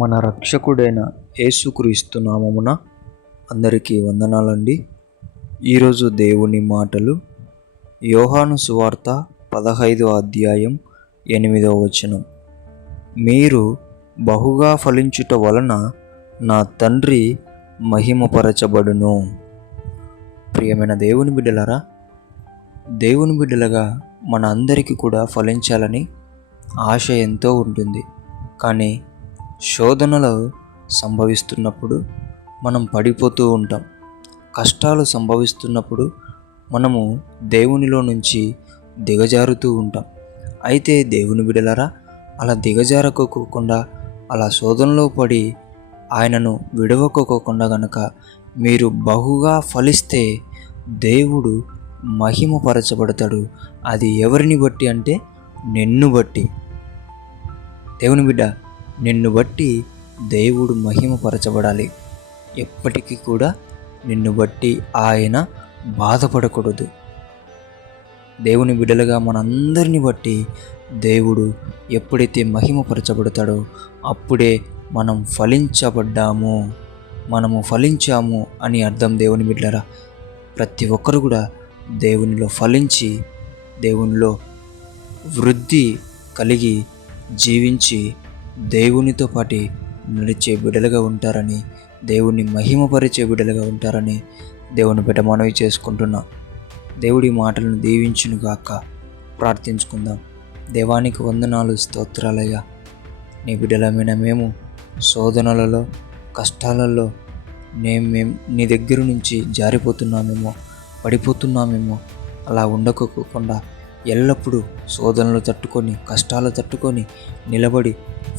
మన రక్షకుడైన యేసుక్రీస్తు నామమున అందరికీ వందనాలండి. ఈరోజు దేవుని మాటలు యోహాను సువార్త 15వ అధ్యాయం 8వ వచనం. మీరు బహుగా ఫలించుట వలన నా తండ్రి మహిమపరచబడును. ప్రియమైన దేవుని బిడ్డలారా, దేవుని బిడ్డలుగా మన అందరికీ కూడా ఫలించాలని ఆశ ఎంతో ఉంటుంది. కానీ శోధనలు సంభవిస్తున్నప్పుడు మనం పడిపోతూ ఉంటాం. కష్టాలు సంభవిస్తున్నప్పుడు మనము దేవునిలో నుంచి దిగజారుతూ ఉంటాం. అయితే దేవుని బిడ్డలారా, అలా దిగజారకోకుండా, అలా శోధనలో పడి ఆయనను విడవకోకుండా గనక మీరు బహుగా ఫలిస్తే దేవుడు మహిమపరచబడతాడు. అది ఎవరిని బట్టి అంటే నిన్ను బట్టి. దేవుని బిడ్డ, నిన్ను బట్టి దేవుడు మహిమపరచబడాలి. ఎప్పటికీ కూడా నిన్ను బట్టి ఆయన బాధపడకూడదు. దేవుని బిడ్డలుగా మనందరిని బట్టి దేవుడు ఎప్పుడైతే మహిమపరచబడతాడో అప్పుడే మనం ఫలించబడ్డాము, మనము ఫలించాము అని అర్థం. దేవుని బిడ్డలారా, ప్రతి ఒక్కరు కూడా దేవునిలో ఫలించి, దేవునిలో వృద్ధి కలిగి జీవించి దేవునితో పాటు నడిచే బిడ్డలుగా ఉంటారని, దేవుని మహిమపరిచే బిడ్డలుగా ఉంటారని దేవుని బిడ్డ మనవి చేసుకుంటున్నా. దేవుడి మాటలను దీవించును గాక. ప్రార్థించుకుందాం. దేవానికి వందనాలు, స్తోత్రాలయ్యా. నీ బిడ్డలమైన మేము శోధనలలో, కష్టాలలో మేము నీ దగ్గర నుంచి జారిపోతున్నామేమో, పడిపోతున్నామేమో. అలా ఉండకోకుండా ఎల్లప్పుడూ శోధనలు తట్టుకొని, కష్టాలు తట్టుకొని నిలబడి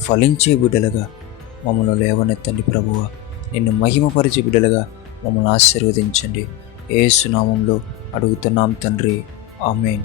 ఫలించే బిడ్డలుగా మమ్మల్ని లేవనెత్తండి ప్రభువా. నిన్ను మహిమపరిచే బిడ్డలుగా మమ్మల్ని ఆశీర్వదించండి. యేసు నామంలో అడుగుతున్నాం తండ్రి, ఆమేన్.